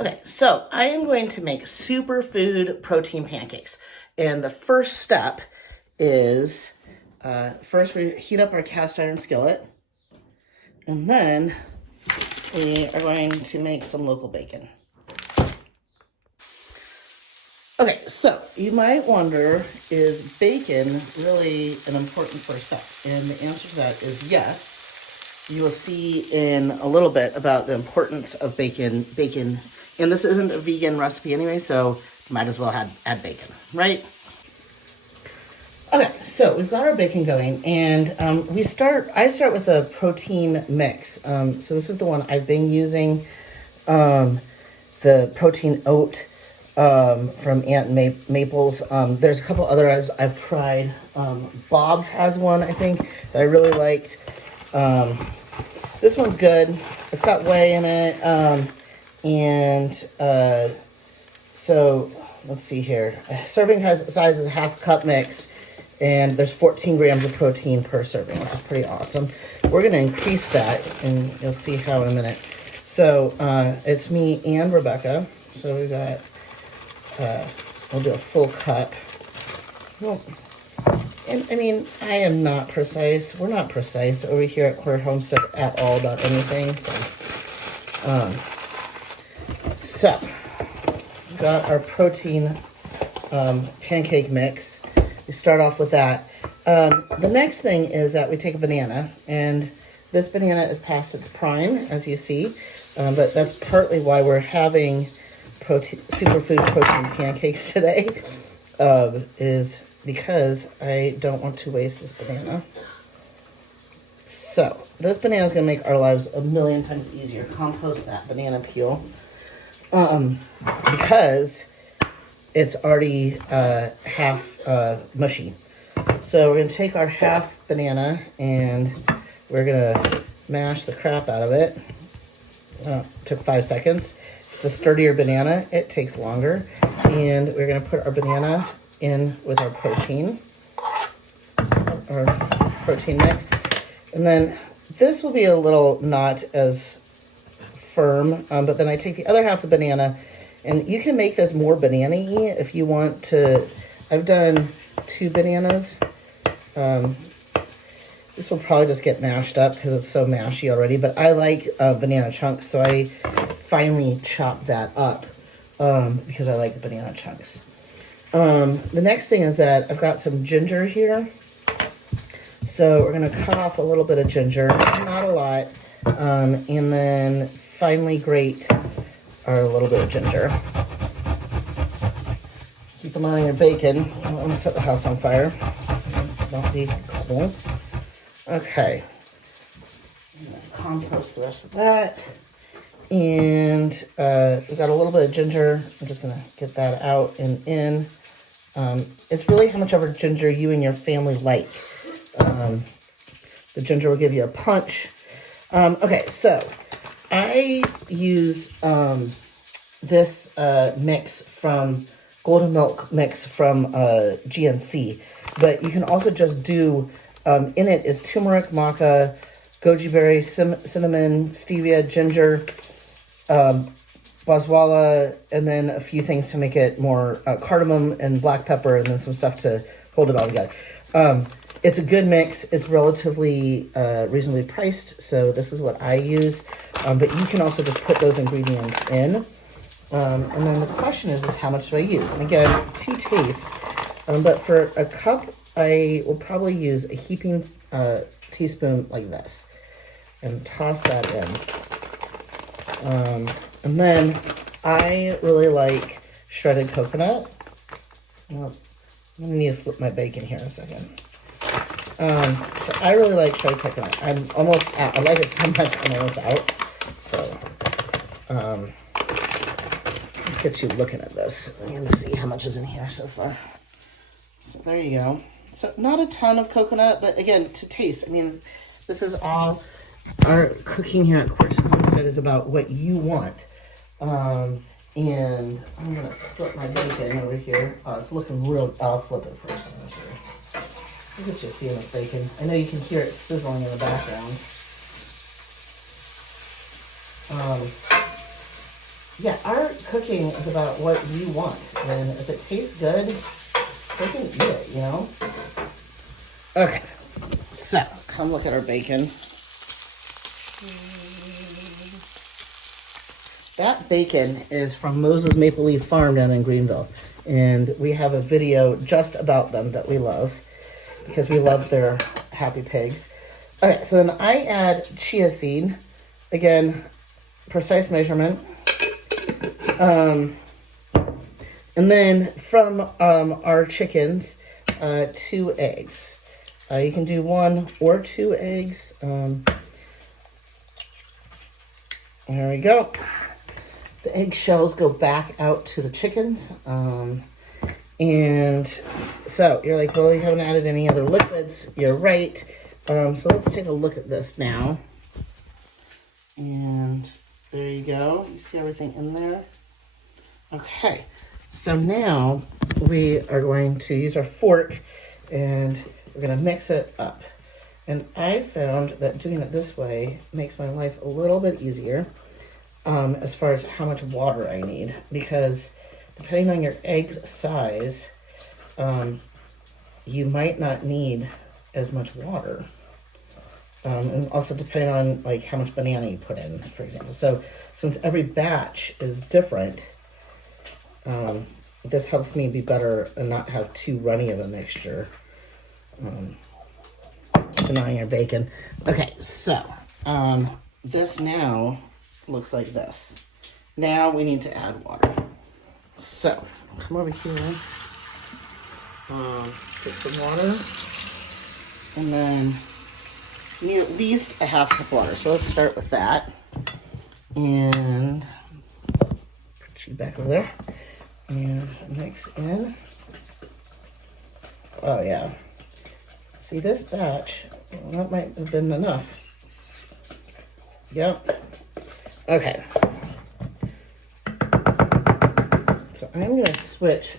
Okay, so I am going to make superfood protein pancakes. And the first step is, first we heat up our cast iron skillet. And then we are going to make some local bacon. Okay, so you might wonder, is bacon really an important first step? And the answer to that is yes. You will see in a little bit about the importance of bacon. And this isn't a vegan recipe anyway, so might as well add bacon, right? Okay, so we've got our bacon going, and I start with a protein mix. So this is the one I've been using, the protein oat from Aunt Maple's. There's a couple other I've tried. Bob's has one, I think, that I really liked. This one's good. It's got whey in it. So let's see here. Serving size is a half cup mix, and there's 14 grams of protein per serving, which is pretty awesome. We're going to increase that, and you'll see how in a minute. So it's me and Rebecca. So we've got, we'll do a full cup. Well, and I mean, I am not precise. We're not precise over here at Queer Homestead at all about anything. So we've got our protein pancake mix. We start off with that. The next thing is that we take a banana, and this banana is past its prime, as you see, but that's partly why we're having superfood protein pancakes today, is because I don't want to waste this banana. So this banana is going to make our lives a million times easier. Compost that banana peel, because it's already half mushy. So we're going to take our half banana and we're going to mash the crap out of it. Took 5 seconds. It's a sturdier banana. It takes longer. And we're going to put our banana in with our protein mix. And then this will be a little not as firm, but then I take the other half of the banana, and you can make this more banana-y if you want to. I've done 2 bananas. This will probably just get mashed up because it's so mashy already, but I like banana chunks, so I finally chop that up because I like the banana chunks. The next thing is that I've got some ginger here. So we're going to cut off a little bit of ginger, not a lot, and then finally grate our little bit of ginger. Keep an eye on your bacon. I'm going to set the house on fire. Don't be cool. Okay. I'm going to compost the rest of that. And we've got a little bit of ginger. I'm just going to get that out and in. It's really how much of a ginger you and your family like. The ginger will give you a punch. Okay, so I use this mix from Golden Milk mix from GNC, but you can also just do, in it is turmeric, maca, goji berry, cinnamon, stevia, ginger, Boswellia, and then a few things to make it more cardamom and black pepper, and then some stuff to hold it all together. It's a good mix. It's relatively reasonably priced, so this is what I use. But you can also just put those ingredients in. And then the question is how much do I use? And again, to taste. But for a cup, I will probably use a heaping teaspoon like this. And toss that in. And then I really like shredded coconut. Well, I'm going to need to flip my bacon here in a second. So I really like shredded coconut. I'm almost out. I like it so much I'm almost out. So, let's get you looking at this and see how much is in here so far. So there you go. So not a ton of coconut, but again, to taste. I mean, this is all our cooking here at Queer Homestead is about what you want. And I'm going to flip my bacon over here. It's looking real. I'll flip it first. I'm sure. Look at you seeing the bacon. I know you can hear it sizzling in the background. yeah, our cooking is about what you want. And if it tastes good, we can eat it, you know? Okay, so come look at our bacon. That bacon is from Moses Maple Leaf Farm down in Greenville. And we have a video just about them that we love because we love their happy pigs. Okay, so then I add chia seed. Again, precise measurement. And then from our chickens, 2 eggs. You can do 1 or 2 eggs. There we go. The egg shells go back out to the chickens. And so you're like, well, you haven't added any other liquids. You're right. So let's take a look at this now. And there you go. You see everything in there? Okay. So now we are going to use our fork and we're going to mix it up. And I found that doing it this way makes my life a little bit easier. As far as how much water I need, because depending on your egg size, you might not need as much water. And also depending on like how much banana you put in, for example. So since every batch is different, this helps me be better and not have too runny of a mixture. Keeping on your bacon. Okay, so this now looks like this. Now we need to add water. So come over here, get some water, and then you need at least a half cup of water. So let's start with that. And put you back over there and mix in. Oh yeah. See this batch, well, that might have been enough. Yep. Okay. So I'm going to switch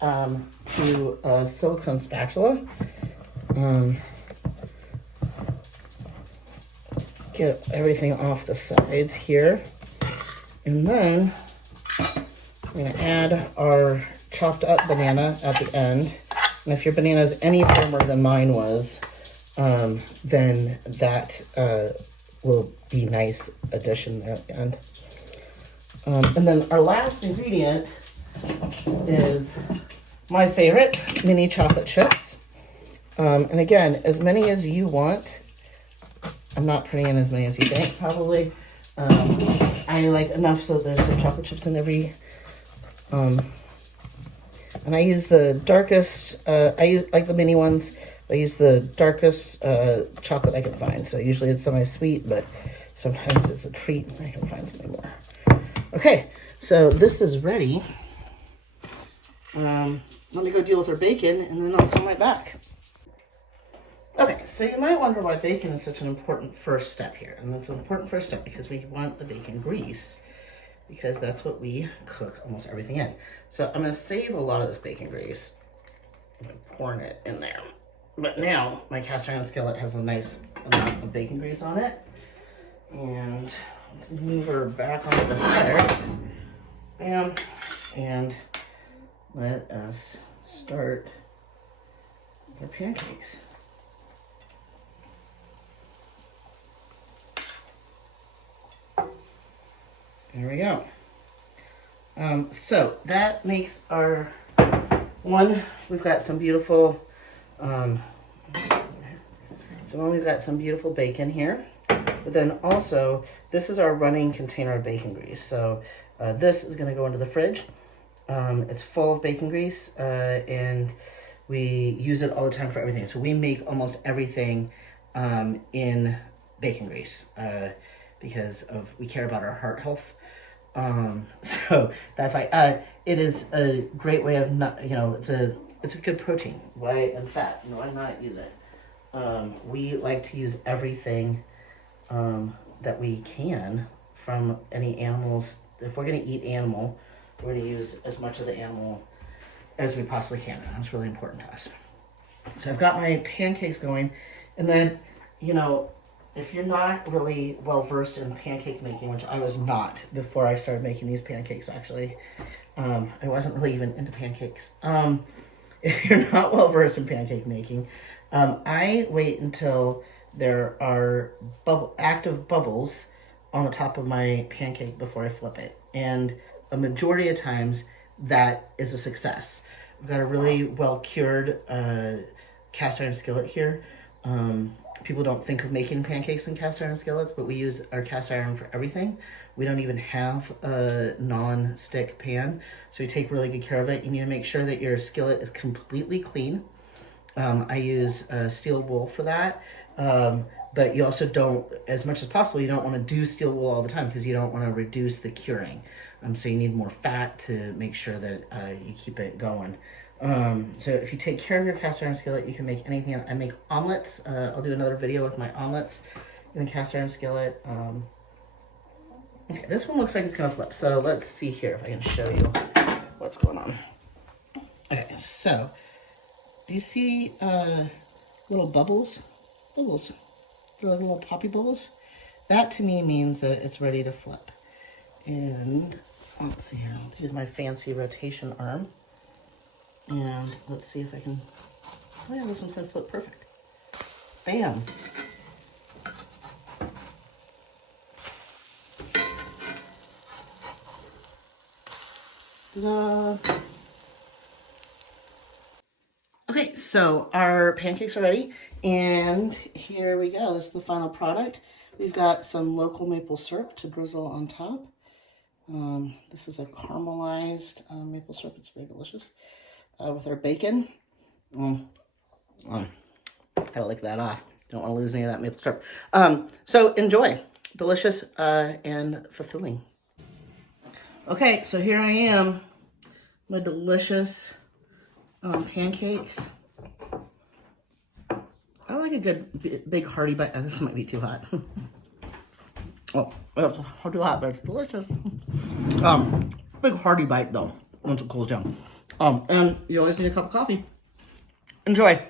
to a silicone spatula. Get everything off the sides here. And then I'm going to add our chopped up banana at the end. And if your banana is any firmer than mine was, then that will be a nice addition there at the end. And then our last ingredient is my favorite, mini chocolate chips. And again, as many as you want. I'm not putting in as many as you think, probably. I like enough so there's some chocolate chips in every. And I use the darkest, I like the mini ones. I use the darkest chocolate I can find. So usually it's semi-sweet, but sometimes it's a treat and I can find something more. Okay, so this is ready. Let me go deal with our bacon and then I'll come right back. Okay, so you might wonder why bacon is such an important first step here. And it's an important first step because we want the bacon grease, because that's what we cook almost everything in. So I'm going to save a lot of this bacon grease by pouring it in there. But now my cast iron skillet has a nice amount of bacon grease on it. And let's move her back onto the fire. Bam. And let us start our pancakes. There we go. So that makes our one. We've got some beautiful. We've got some beautiful bacon here, but then also this is our running container of bacon grease. So this is going to go into the fridge. It's full of bacon grease, and we use it all the time for everything. So we make almost everything in bacon grease because we care about our heart health. So that's why it is a great way of not, it's a good protein. Why and fat? Why not use it? We like to use everything that we can from any animals. If we're going to eat animal, we're going to use as much of the animal as we possibly can. And that's really important to us. So I've got my pancakes going, and then if you're not really well versed in pancake making, which I was not before I started making these pancakes, actually, I wasn't really even into pancakes. If you're not well versed in pancake making, I wait until there are active bubbles on the top of my pancake before I flip it. And a majority of times that is a success. I've got a really well cured cast iron skillet here. People don't think of making pancakes in cast iron skillets, but we use our cast iron for everything. We don't even have a non-stick pan, so we take really good care of it. You need to make sure that your skillet is completely clean. I use steel wool for that, but you also don't, as much as possible, you don't want to do steel wool all the time because you don't want to reduce the curing. So you need more fat to make sure that you keep it going. So if you take care of your cast iron skillet, you can make anything. I make omelets. I'll do another video with my omelets in the cast iron skillet. Okay, this one looks like it's gonna flip. So let's see here if I can show you what's going on. Okay, so do you see little bubbles? Bubbles. They're like little poppy bubbles. That to me means that it's ready to flip. And let's see here. Let's use my fancy rotation arm. And let's see if I can, oh yeah, this one's gonna flip perfect. Bam. Ta-da. Okay, so our pancakes are ready, and here we go. This is the final product. We've got some local maple syrup to drizzle on top. This is a caramelized maple syrup. It's very delicious. With our bacon. Gotta lick that off. Don't want to lose any of that maple syrup. So enjoy. Delicious and fulfilling. Okay, so here I am. My delicious pancakes. I like a good big hearty bite. This might be too hot. Oh, it's too hot, but it's delicious. Big hearty bite though, once it cools down. And you always need a cup of coffee. Enjoy.